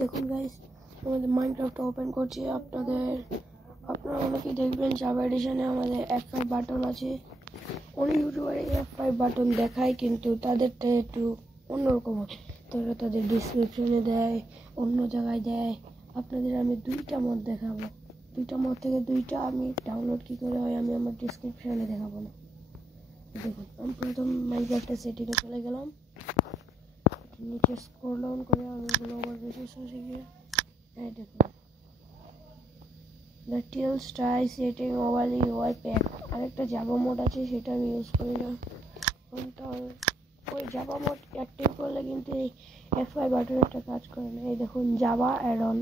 দেখুন গাইস, আমাদের Minecraft open করছি। আপনারা অনেকেই দেখবেন জাভা এডিশনে আমাদের F5 বাটন আছে। অনেক ইউটিউবারে F5 বাটন দেখায়, কিন্তু তাদেরটা একটু অন্যরকম হয়। তারা তাদের ডিসক্রিপশনে দেয়, অন্য জায়গায় দেয়। আপনাদের আমি দুইটা মড দেখাবো। দুইটা মড থেকে দুইটা আমি ডাউনলোড কী করে হয় আমি আমার ডিসক্রিপশনে দেখাবো না। দেখুন, আমি প্রথম মাইনক্রাফটের সেটিংয়ে চলে গেলাম। নিচে স্ক্রল ডাউন করে আমি গ্লোবাল রিসোর্সে গিয়ে দেখুন the teal style setting mobile UI pack. আরেকটা জাভা মোড আছে, সেটা আমি ইউজ করি না। ওই জাভা মোড অ্যাক্টিভ করলে কিন্তু এই F5 বাটনেরটা কাজ করে না। এই দেখুন জাভা অ্যাড অন।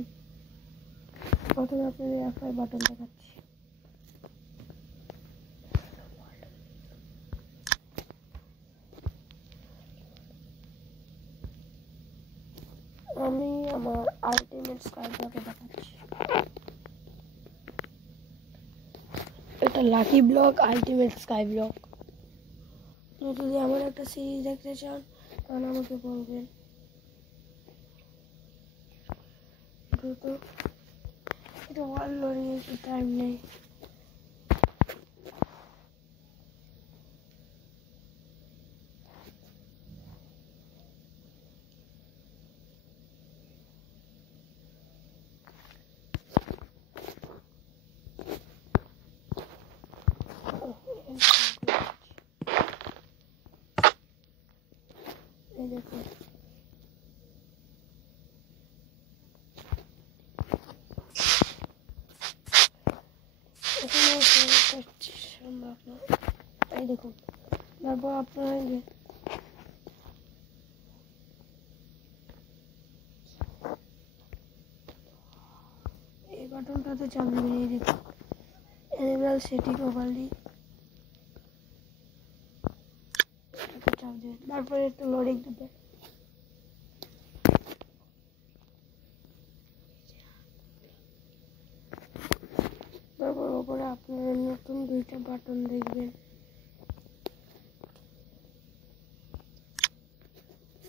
প্রথমে আপনাদের F5 বাটন দেখাচ্ছি। আমি আমার আলটিমেট স্কাইব্লকে দেখাচ্ছি। এটা lucky block ultimate sky block. যদি এমন একটা সিরিজ দেখতে চান তাহলে আমাকে বলবেন। দ্রুত এটা ওয়ার্ল্ড লোডিং একটু টাইম নেই। এই দেখুন এই দেখুন। তারপর আপনারা এই বাটনটাতে চাপ দেবেন। এই দেখুন এনেবল সেটিং ওভারলি, চাপ দেবেন। তারপরে একটু লোডিং দেবে। তারপর ওপরে আপনারা নতুন দুইটা বাটন দেখবেন।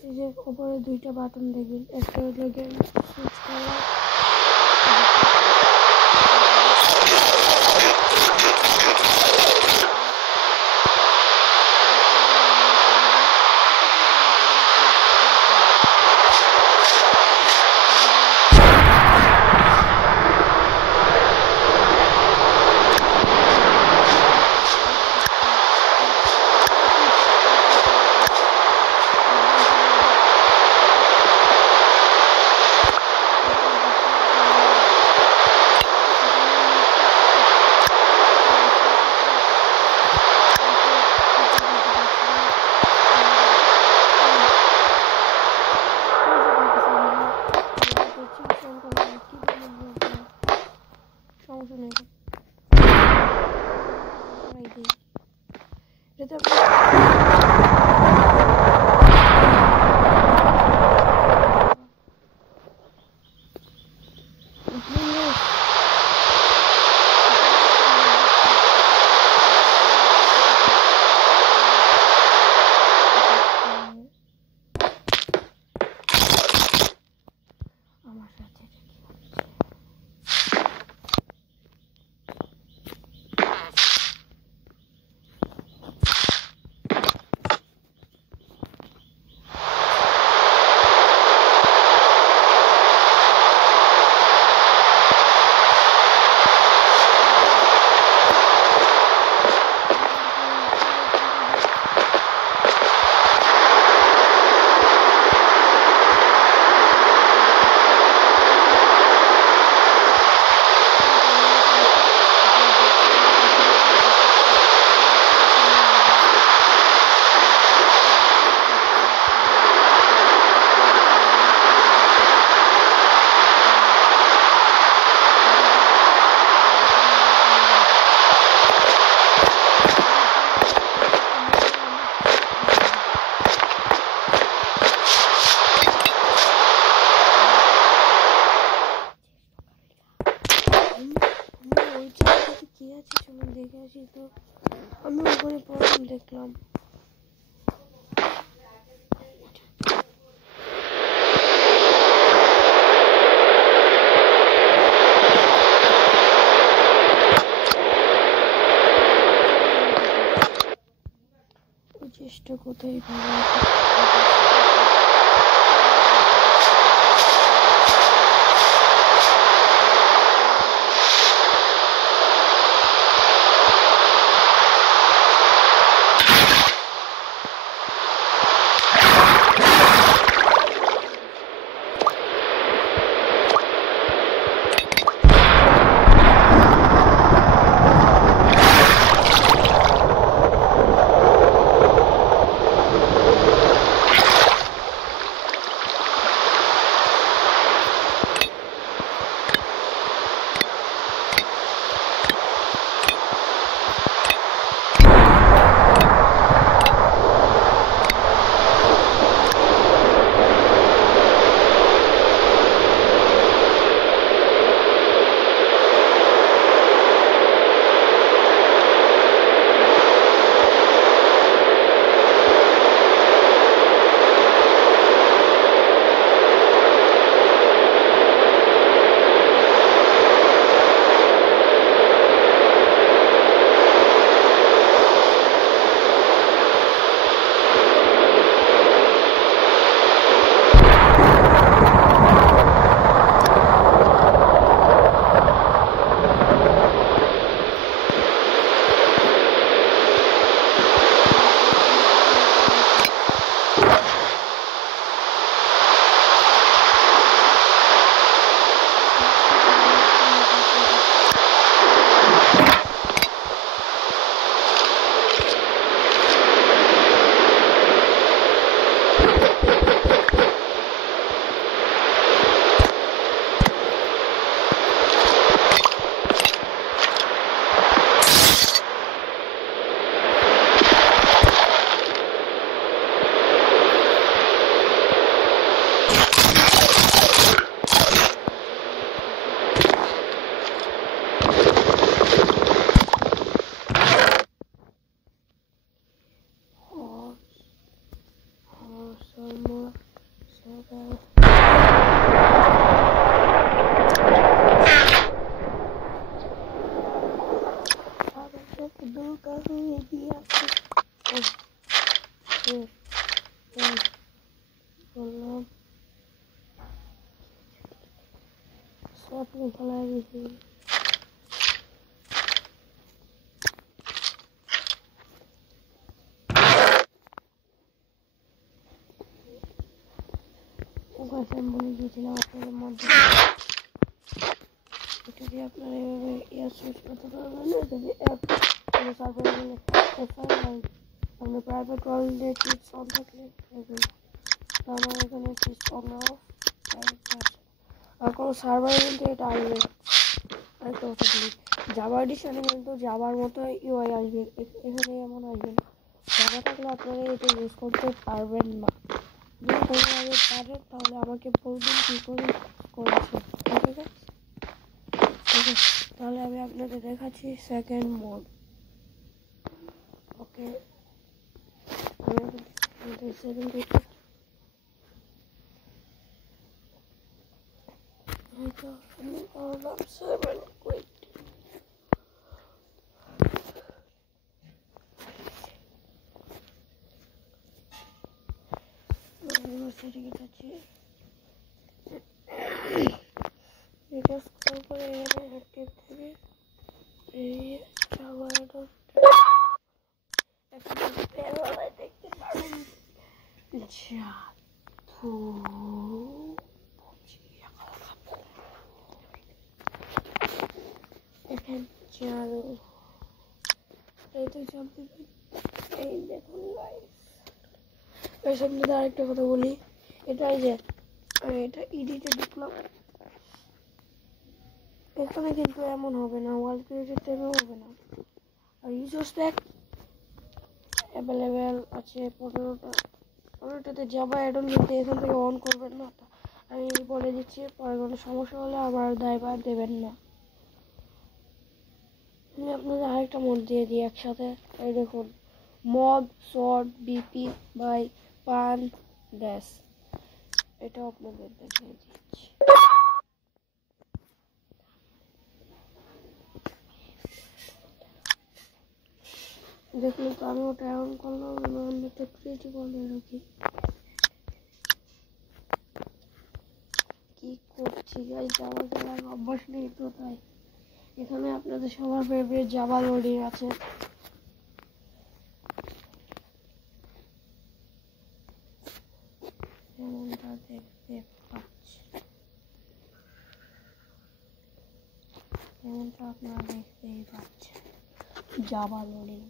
এই যে ওপরে দুইটা বাটন দেখবেন, একটা হলো গেম সুইচ করা, সমস্যা নেই। এটা আমার সাথে চেষ্টা কোথায় ভালো আপনি ফেলাই দিয়েছি আমি বলে দিয়েছিলাম আপনাদের মধ্যে এটা দিয়ে আপনারা এভাবে ইয়ার সুইচ করতে পারবেন না যদি অ্যাপ সার্ভার বলে আপনি প্রাইভেট ওয়ার্ল্ড দিয়ে চিপস অন থাকলে দেখুন আমার এখানে চিপস অন অফ আর কোনো সার্ভার কিন্তু এটা আসবে আরেকটা কথা বলি জাভা এডিশনে কিন্তু জাভার মতো ইউআই আসবে এখানে এমন আসবে না জাভা থাকলে আপনারা এটা ইউজ করতে পারবেন না যদি কোনোভাবে পারেন তাহলে আমাকে বলবেন কী করে করেছে ঠিক আছে ওকে তাহলে আমি আপনাদের দেখাচ্ছি সেকেন্ড মোড ওকে আমি সেকেন্ড সেভেন কুইট সার্টিফিকেট আছে এটা স্ক্রল করে এখানে অ্যাক্টিভ থেকে এই জাভাটা দেখতে পারেন এখন চালু এই তো চাপ দিবেন এই দেখুন গাইস এর সামনে আরেকটা কথা বলি এটাই যে এটা এডিটে ঢুকলাম এখানে কিন্তু এমন হবে না ওয়ার্ল্ড ক্রিয়েটেড টাইমেও হবে না আর রিসোর্স প্যাক অ্যাভেলেবেল আছে 15টাতে জাভা অ্যাডন কিন্তু এখান থেকে অন করবেন না আমি বলে দিচ্ছি পরে কোনো সমস্যা হলে আবার দায়ভার দেবেন না আমি আপনাদের আরেকটা মোড দিয়ে দিই একসাথে এই দেখুন মদ শর্ট বিপি বাই পান ড্যাশ এটাও আপনাদের দেখিয়ে দিচ্ছি দেখুন তো আমি ওটা অন করলাম এত ক্রিটিক্যাল এর কি করছি গাইস, জাভা খেলার অভ্যাস নেই তো তাই। এখানে আপনাদের সবার ফেভারিট জাভা লোডিং আছে। যেমনটা দেখতে পাচ্ছি, যেমনটা আপনারা দেখতেই পাচ্ছেন জাভা লোডিং।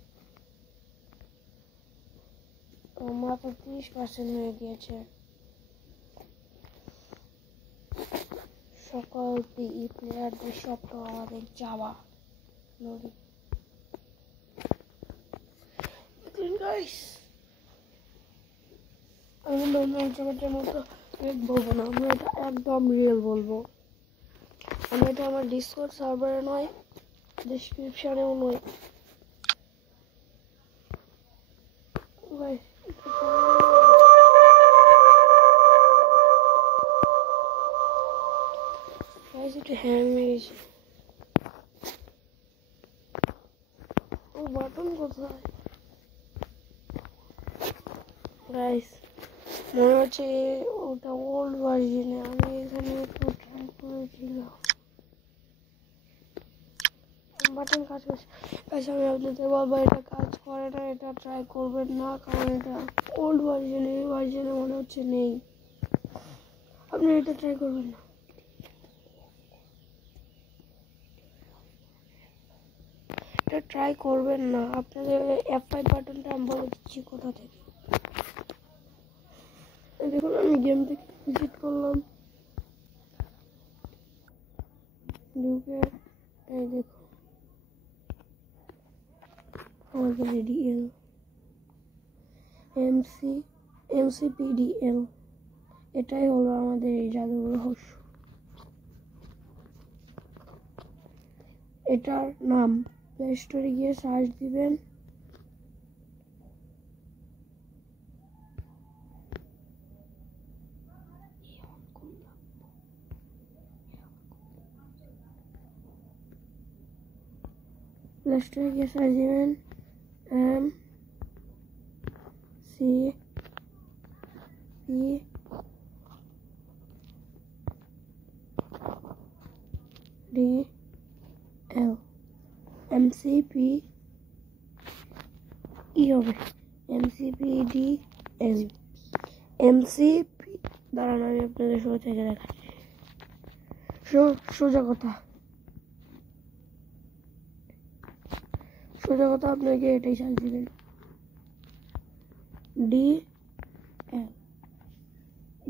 আমার তো 30% হয়ে গিয়েছে। সকল পিই প্লেয়ারদের স্বপ্ন আমাদের জাভা লোডিং। দেখুন গাইস, আমি নর্মাল জগতের মতো বলবো না, আমি এটা একদম রিয়েল বলবো। আমি এটা আমার ডিসকর্ড সার্ভারে নয়, ডেসক্রিপশনেও নয়। একটু হ্যাং মেরেছে। ও বাটন কোথায় গাইস? মনে হচ্ছে ওটা ওল্ড ভার্জনে। আমি এখানে একটু ট্রাই করেছিলাম, বাটন কাজ করছে। গাইস আমি আপনাদের বলবো এটা কাজ করে না, এটা ট্রাই করবেন না, কারণ এটা ওল্ড ভার্জনে, এই ভার্জনে মনে হচ্ছে নেই। আপনি এটা ট্রাই করবেন না, এটা ট্রাই করবেন না। আপনাদের F5 বাটনটা আমি বলে দিচ্ছি কোথা থেকে। দেখুন আমি গেম থেকে ভিজিট করলাম, ঢুকে এই দেখুন আমাদের ডিএল MCPDL, এটাই হলো আমাদের এই জাদুর রহস্য। এটার নাম প্লে স্টোরে গিয়ে সার্চ দিবেন, প্লে স্টোরে গিয়ে সার্চ দিবেন MCPDL হবে MCPDL দাঁড়ান আমি আপনাদের শো থেকে দেখাচ্ছি। সোজা কথা আপনাকে এটাই সার্চ দিবেন,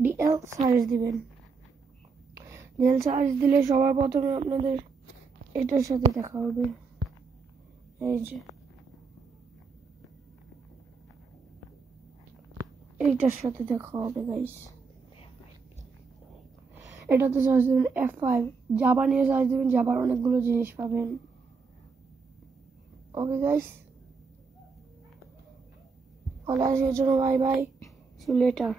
ডিএল সার্চ দিবেন। ডিএল সার্চ দিলে সবার প্রথমে আপনাদের এটার সাথে দেখা হবে, এই যে এইটার সাথে দেখা হবে গাইস। এটাতে সার্চ দেবেন F5, জাভা নিয়ে সার্চ দেবেন, জাভার অনেকগুলো জিনিস পাবেন। ওকে গাইস, ভালো আসার জন্য bye bye, see you letter.